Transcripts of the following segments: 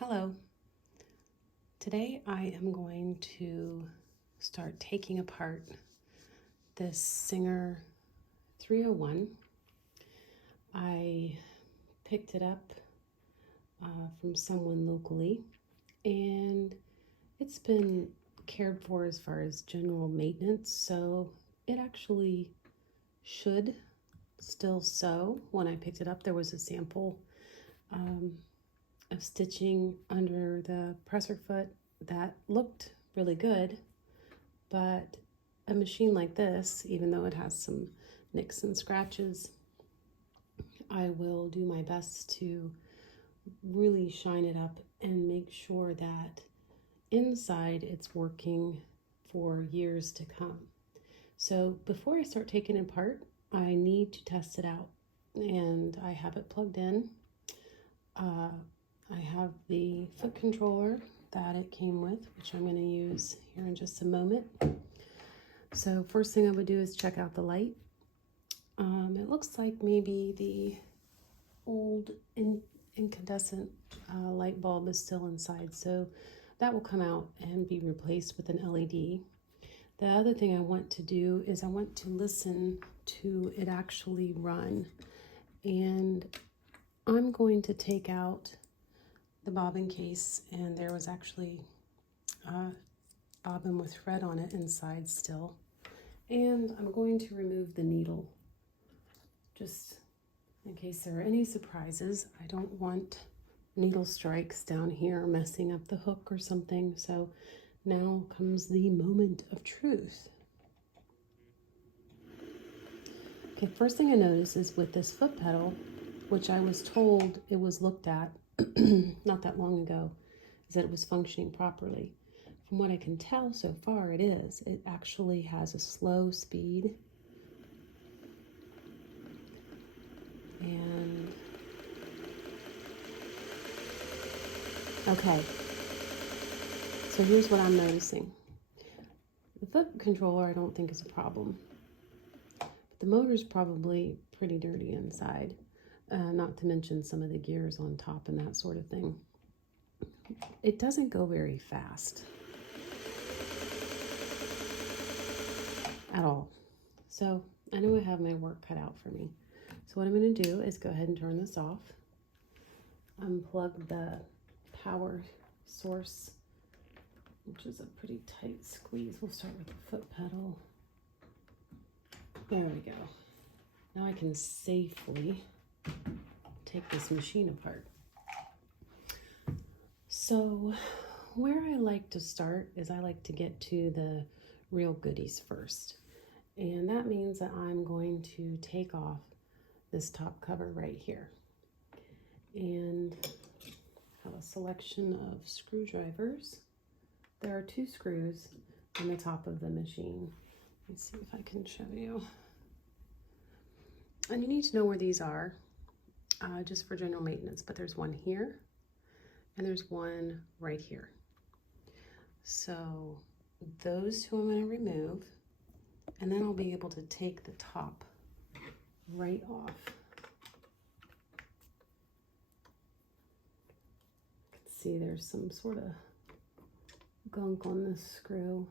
Hello. Today I am going to start taking apart this Singer 301. I picked it up from someone locally, and it's been cared for as far as general maintenance, so it actually should still sew. When I picked it up, there was a sample of stitching under the presser foot that looked really good, but a machine like this, even though it has some nicks and scratches, I will do my best to really shine it up and make sure that inside it's working for years to come. So before I start taking it apart, I need to test it out, and I have it plugged in. I have the foot controller that it came with, which I'm going to use here in just a moment. So first thing I would do is check out the light. It looks like maybe the old incandescent light bulb is still inside, so that will come out and be replaced with an LED. The other thing I want to do is I want to listen to it actually run, and I'm going to take out the bobbin case, and there was actually bobbin with thread on it inside still, and I'm going to remove the needle just in case there are any surprises. I don't want needle strikes down here messing up the hook or something. So now comes the moment of truth. Okay, first thing I notice is with this foot pedal, which I was told it was looked at not that long ago, is that it was functioning properly. From what I can tell so far, it is. It actually has a slow speed. And okay, so here's what I'm noticing. The foot controller I don't think is a problem, but the motor's probably pretty dirty inside, not to mention some of the gears on top and that sort of thing. It doesn't go very fast at all. So I know I have my work cut out for me. So what I'm going to do is go ahead and turn this off, unplug the power source, which is a pretty tight squeeze. We'll start with the foot pedal. There we go. Now I can safely take this machine apart. So where I like to start is I like to get to the real goodies first. And that means that I'm going to take off this top cover right here. And have a selection of screwdrivers. There are 2 screws on the top of the machine. Let's see if I can show you. And you need to know where these are, just for general maintenance, but there's one here and there's one right here. So those 2 I'm going to remove, and then I'll be able to take the top right off. You can see there's some sort of gunk on this screw.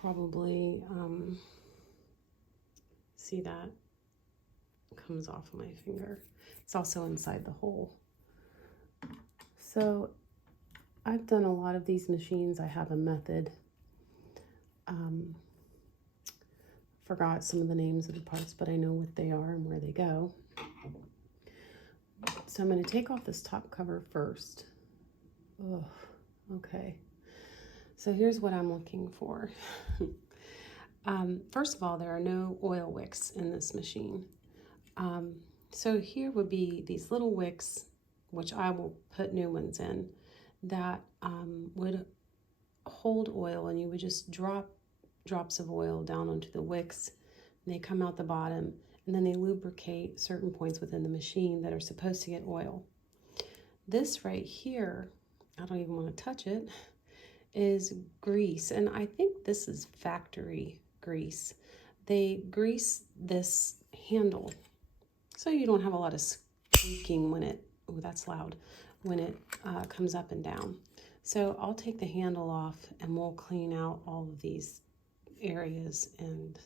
Probably, see that? Comes off of my finger. It's also inside the hole. So I've done a lot of these machines. I have a method. Forgot some of the names of the parts, but I know what they are and where they go. So I'm going to take off this top cover first. Oh, okay. So here's what I'm looking for. First of all, there are no oil wicks in this machine. So here would be these little wicks, which I will put new ones in, that would hold oil, and you would just drop drops of oil down onto the wicks, and they come out the bottom, and then they lubricate certain points within the machine that are supposed to get oil. This right here, I don't even want to touch it, is grease, and I think this is factory grease. They grease this handle so you don't have a lot of squeaking when it, oh, that's loud, when it comes up and down. So I'll take the handle off and we'll clean out all of these areas, and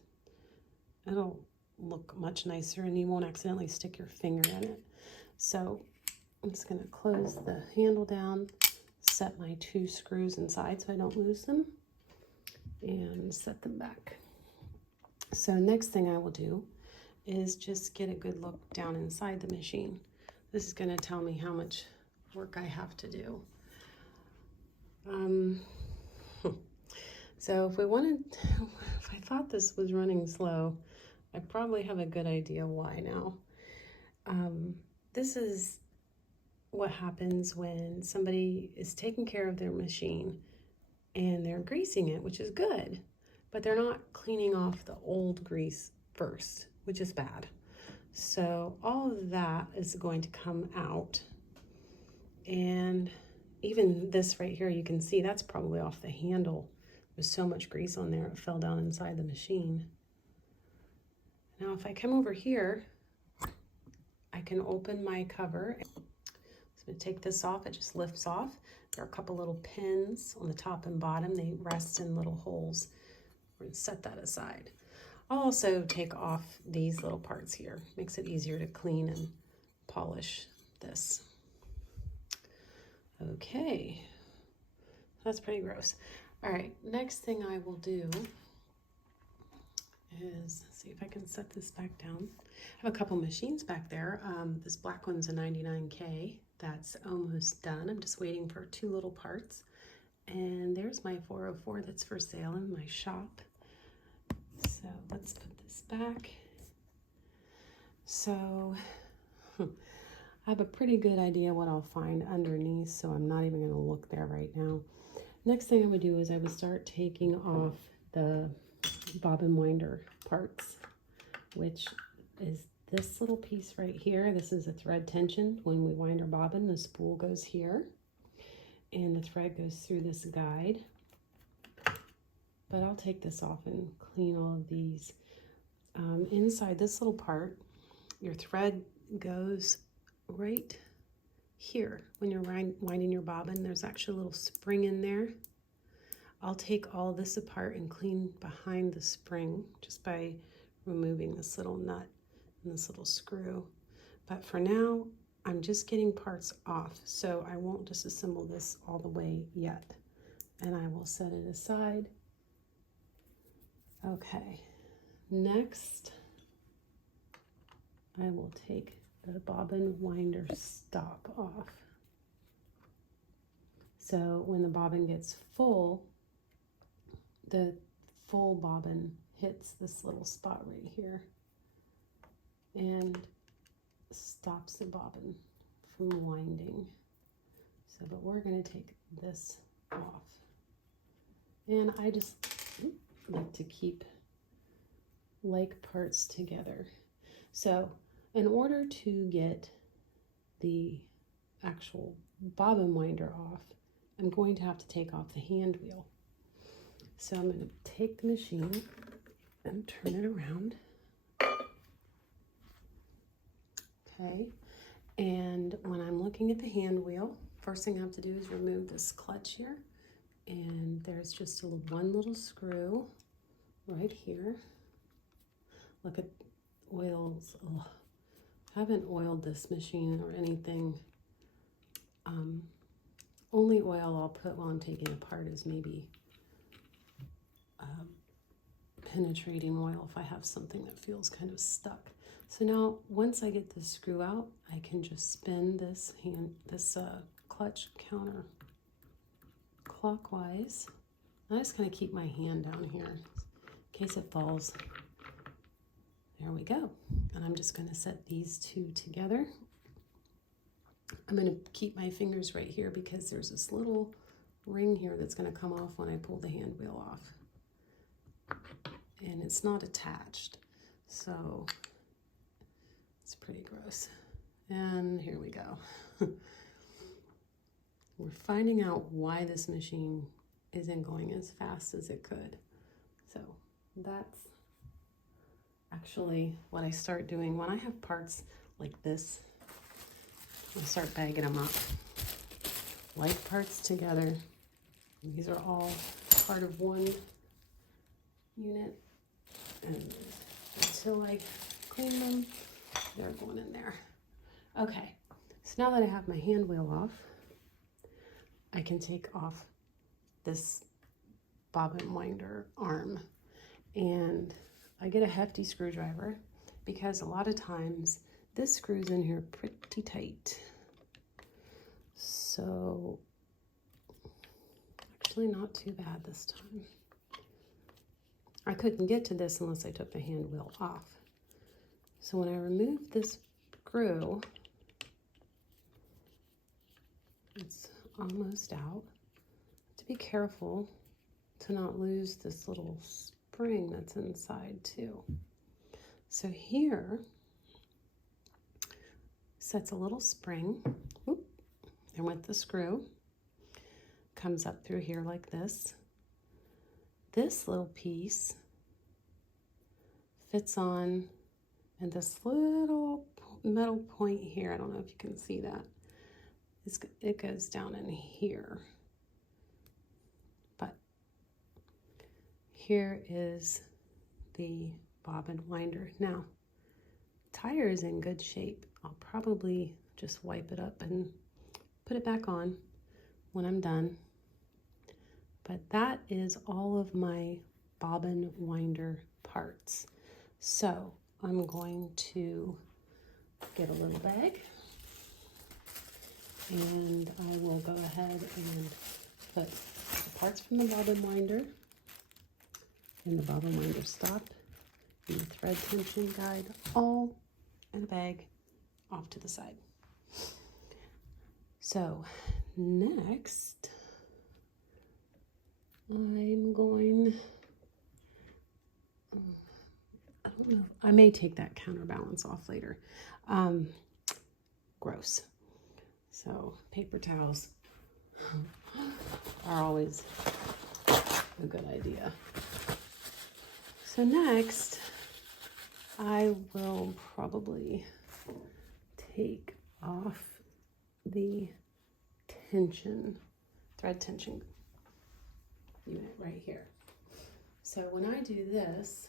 it'll look much nicer and you won't accidentally stick your finger in it. So I'm just going to close the handle down, set my 2 screws inside so I don't lose them, and set them back. So next thing I will do is just get a good look down inside the machine. This is going to tell me how much work I have to do. So if I thought this was running slow, I probably have a good idea why now. This is what happens when somebody is taking care of their machine and they're greasing it, which is good, but they're not cleaning off the old grease first, which is bad. So all of that is going to come out, and even this right here, you can see that's probably off the handle. There's so much grease on there, it fell down inside the machine. Now if I come over here, I can open my cover. So I'm going to take this off, it just lifts off. There are a couple little pins on the top and bottom. They rest in little holes. We're going to set that aside. I'll also take off these little parts here. Makes it easier to clean and polish this. Okay, that's pretty gross. All right, next thing I will do is see if I can set this back down. I have a couple machines back there. This black one's a 99K. That's almost done. I'm just waiting for 2 little parts. And there's my 404 that's for sale in my shop. So let's put this back. So I have a pretty good idea what I'll find underneath, so I'm not even going to look there right now. Next thing I would do is I would start taking off the bobbin winder parts, which is this little piece right here. This is a thread tension. When we wind our bobbin, the spool goes here and the thread goes through this guide. But I'll take this off and clean all of these. Inside this little part, your thread goes right here. When you're winding your bobbin, there's actually a little spring in there. I'll take all this apart and clean behind the spring just by removing this little nut and this little screw. But for now, I'm just getting parts off, so I won't disassemble this all the way yet. And I will set it aside. Okay, next I will take the bobbin winder stop off. So when the bobbin gets full, the full bobbin hits this little spot right here and stops the bobbin from winding. So, but we're going to take this off. And I just like to keep like parts together. So in order to get the actual bobbin winder off, I'm going to have to take off the hand wheel. So I'm going to take the machine and turn it around. Okay, and when I'm looking at the hand wheel, first thing I have to do is remove this clutch here. And there's just one little screw right here. Look at oils. Oh, I haven't oiled this machine or anything. Only oil I'll put while I'm taking it apart is maybe penetrating oil if I have something that feels kind of stuck. So now once I get this screw out, I can just spin this clutch counter clockwise. I'm just going to keep my hand down here in case it falls. There we go. And I'm just going to set these 2 together. I'm going to keep my fingers right here because there's this little ring here that's going to come off when I pull the hand wheel off. And it's not attached, so it's pretty gross. And here we go. We're finding out why this machine isn't going as fast as it could. So that's actually what I start doing when I have parts like this. I start bagging them up. like parts together. These are all part of one unit, and until I clean them, they're going in there. Okay, so now that I have my hand wheel off, I can take off this bobbin winder arm, and I get a hefty screwdriver because a lot of times this screws in here pretty tight. So actually not too bad this time. I couldn't get to this unless I took the hand wheel off. So when I remove this screw, it's almost out. To be careful to not lose this little spring that's inside too. So here sets a little spring, and with the screw, comes up through here like this. This little piece fits on, and this little metal point here, I don't know if you can see that, it goes down in here. But here is the bobbin winder. Now, tire is in good shape. I'll probably just wipe it up and put it back on when I'm done. But that is all of my bobbin winder parts. So I'm going to get a little bag, and I will go ahead and put the parts from the bobbin winder and the bobbin winder stop and the thread tension guide all in a bag off to the side. So next, I'm going, I don't know, I may take that counterbalance off later. Gross. So paper towels are always a good idea. So next, I will probably take off the thread tension unit right here. So when I do this,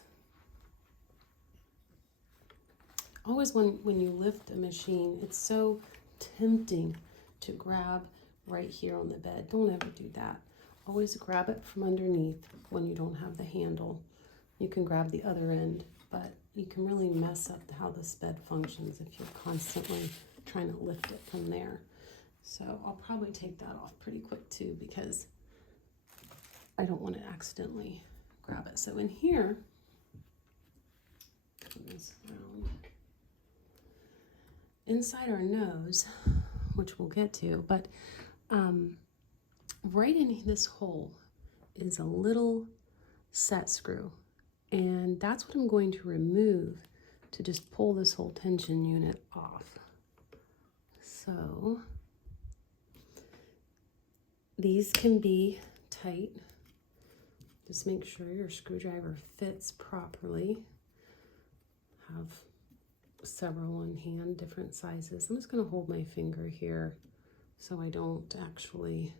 always when you lift the machine, it's so tempting to grab right here on the bed. Don't ever do that. Always grab it from underneath when you don't have the handle. You can grab the other end, but you can really mess up how this bed functions if you're constantly trying to lift it from there. So I'll probably take that off pretty quick too, because I don't want to accidentally grab it. So in here, turn this around, inside our nose, which we'll get to, but right in this hole is a little set screw, and that's what I'm going to remove to just pull this whole tension unit off. So these can be tight. Just make sure your screwdriver fits properly. Have several on hand, different sizes. I'm just going to hold my finger here so I don't actually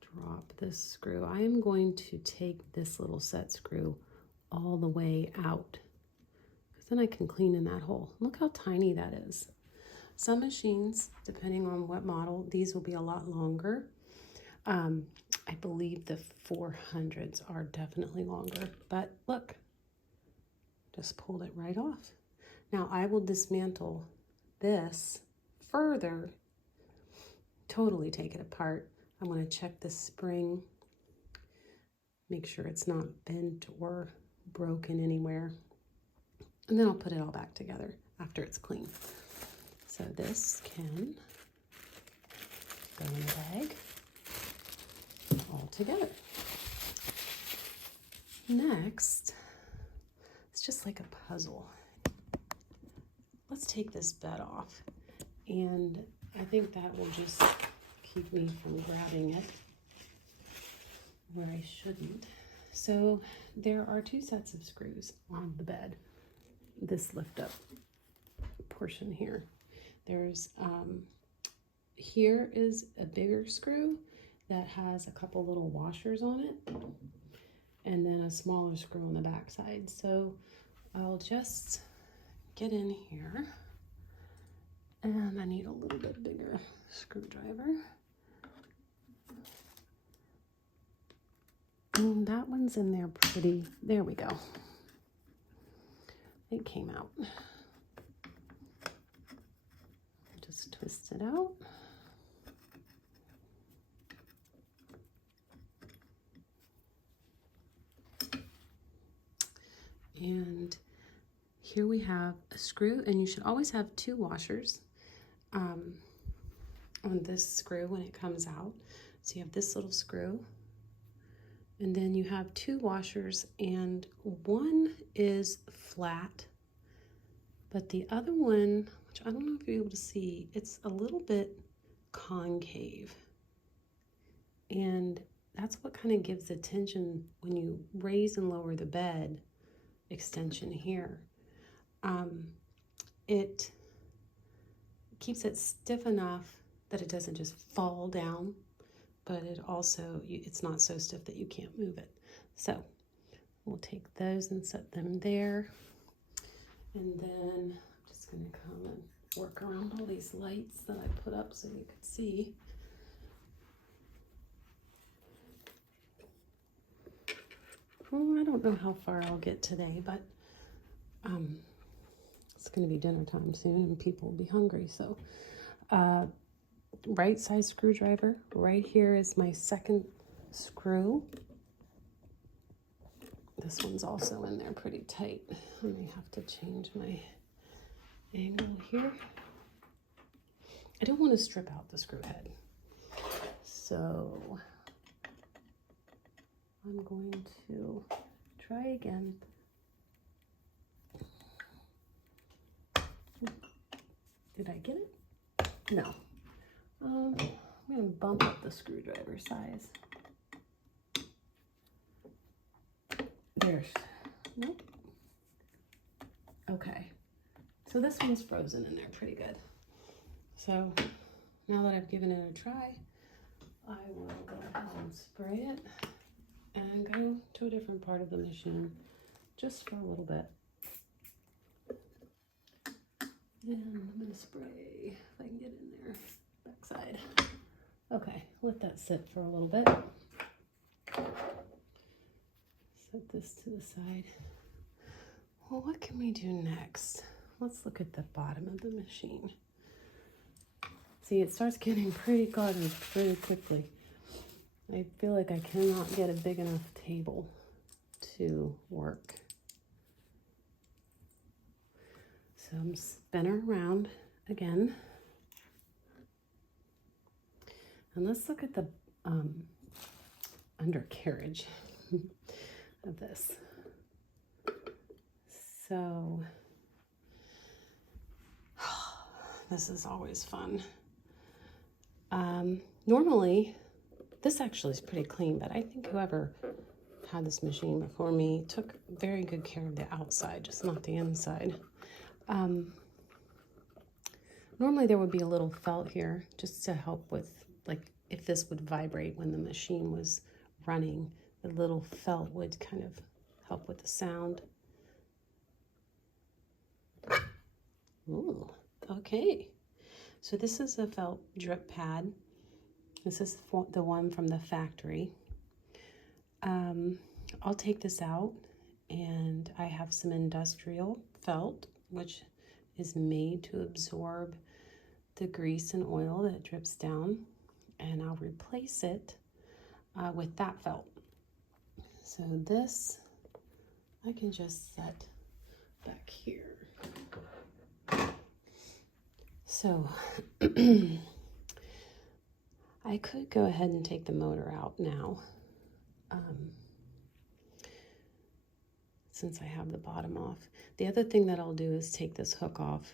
drop this screw. I am going to take this little set screw all the way out, because then I can clean in that hole. Look how tiny that is. Some machines, depending on what model, these will be a lot longer. I believe the 400s are definitely longer, but look, just pulled it right off. Now I will dismantle this further, totally take it apart. I'm going to check the spring, make sure it's not bent or broken anywhere, and then I'll put it all back together after it's clean. So this can go in the bag all together. Next, it's just like a puzzle. Let's take this bed off, and I think that will just keep me from grabbing it where I shouldn't. So there are two sets of screws on the bed, this lift up portion here. There's here is a bigger screw that has a couple little washers on it, and then a smaller screw on the back side. So I'll just get in here, and I need a little bit bigger screwdriver. And that one's in there pretty, there we go. It came out. Just twist it out. And here we have a screw, and you should always have 2 washers on this screw when it comes out. So you have this little screw, and then you have 2 washers, and one is flat, but the other one, which I don't know if you're able to see, it's a little bit concave. And that's what kind of gives the tension when you raise and lower the bed extension here. It keeps it stiff enough that it doesn't just fall down, but it also, it's not so stiff that you can't move it. So we'll take those and set them there. And then I'm just going to come and work around all these lights that I put up so you could see. Well, I don't know how far I'll get today, but it's going to be dinner time soon and people will be hungry. So right size screwdriver. Right here is my second screw. This one's also in there pretty tight. I may have to change my angle here. I don't want to strip out the screw head. So I'm going to try again. Did I get it? No. I'm going to bump up the screwdriver size. There's, nope. Okay. So this one's frozen in there pretty good. So now that I've given it a try, I will go ahead and spray it and go to a different part of the machine just for a little bit. And I'm going to spray, if I can get in there, backside. Okay, let that sit for a little bit. Set this to the side. Well, what can we do next? Let's look at the bottom of the machine. See, it starts getting pretty cluttered pretty quickly. I feel like I cannot get a big enough table to work. So I'm spinning around again. And let's look at the undercarriage of this. So this is always fun. Normally, this actually is pretty clean, but I think whoever had this machine before me took very good care of the outside, just not the inside. Normally there would be a little felt here just to help with, like, if this would vibrate when the machine was running, the little felt would kind of help with the sound. Ooh, okay. So this is a felt drip pad. This is the one from the factory. I'll take this out, and I have some industrial felt, which is made to absorb the grease and oil that drips down, and I'll replace it with that felt. So this I can just set back here. So I could go ahead and take the motor out now, since I have the bottom off. The other thing that I'll do is take this hook off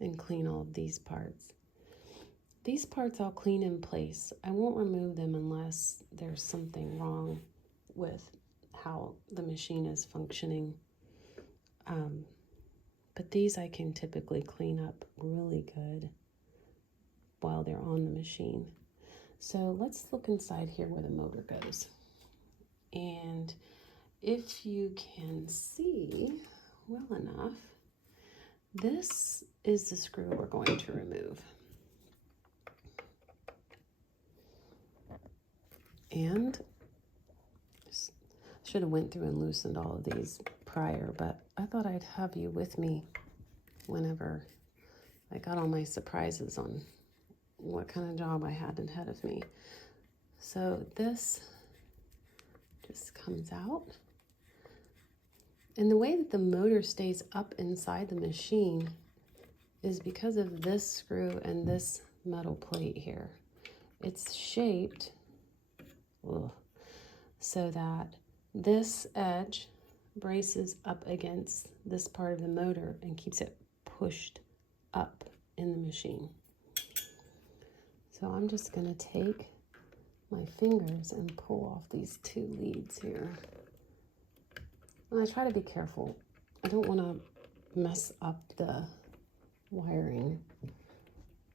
and clean all of these parts. These parts I'll clean in place. I won't remove them unless there's something wrong with how the machine is functioning. But these I can typically clean up really good while they're on the machine. So let's look inside here where the motor goes. And if you can see well enough, this is the screw we're going to remove. And should have went through and loosened all of these prior, but I thought I'd have you with me whenever I got all my surprises on what kind of job I had ahead of me. So this just comes out. And the way that the motor stays up inside the machine is because of this screw and this metal plate here. It's shaped so that this edge braces up against this part of the motor and keeps it pushed up in the machine. So I'm just going to take my fingers and pull off these two leads here. And I try to be careful. I don't want to mess up the wiring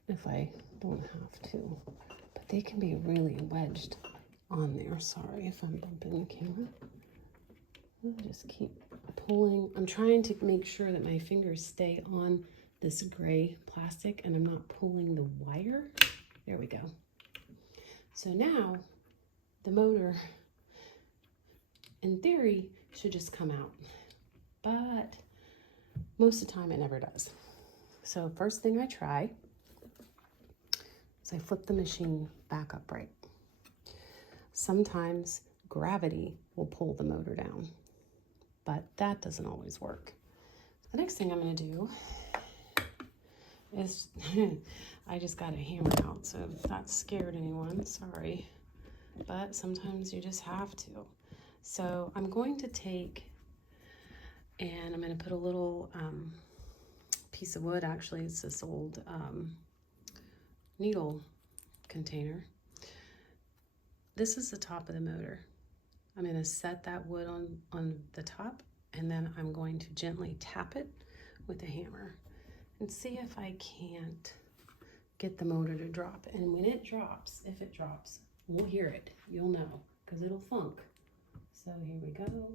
if I don't have to. But they can be really wedged on there. Sorry if I'm bumping the camera. I'll just keep pulling. I'm trying to make sure that my fingers stay on this gray plastic and I'm not pulling the wire. There we go. So now the motor, in theory, should just come out, but most of the time it never does. So first thing I try is I flip the machine back upright. Sometimes gravity will pull the motor down, but that doesn't always work. The next thing I'm going to do is I just got a hammer out, so if that scared anyone, sorry, but sometimes you just have to. So I'm going to take, and I'm going to put a little piece of wood. Actually, it's this old needle container. This is the top of the motor. I'm going to set that wood on the top, and then I'm going to gently tap it with a hammer and see if I can't get the motor to drop. And when it drops, if it drops, we'll hear it. You'll know, because it'll thunk. So here we go.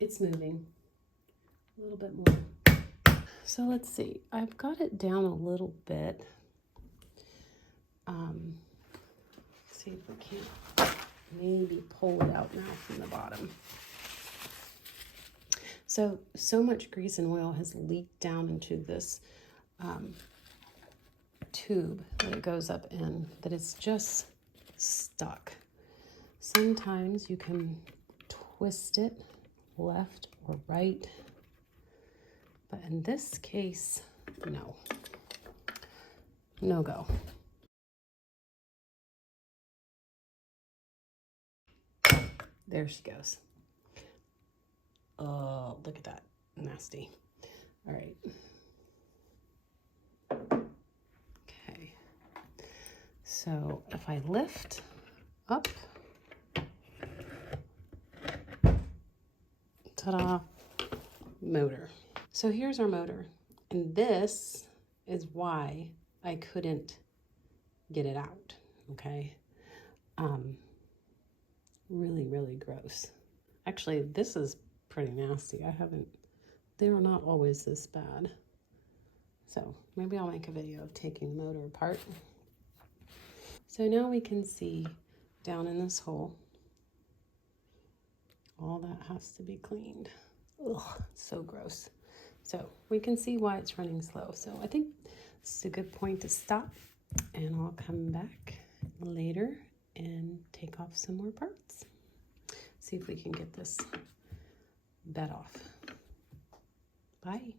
It's moving a little bit more. So let's see. I've got it down a little bit. See if we can't maybe pull it out now from the bottom. So much grease and oil has leaked down into this tube that it goes up in that it's just stuck. Sometimes you can twist it left or right, but in this case, no go. There she goes. Oh, look at that. Nasty. All right. Okay. So if I lift up, ta-da, motor. So here's our motor. And this is why I couldn't get it out, okay? Really, really gross. Actually, this is pretty nasty. They're not always this bad. So maybe I'll make a video of taking the motor apart. So now we can see down in this hole, all that has to be cleaned. Ugh, so gross. So we can see why it's running slow. So I think this is a good point to stop, and I'll come back later and take off some more parts. See if we can get this bed off. Bye.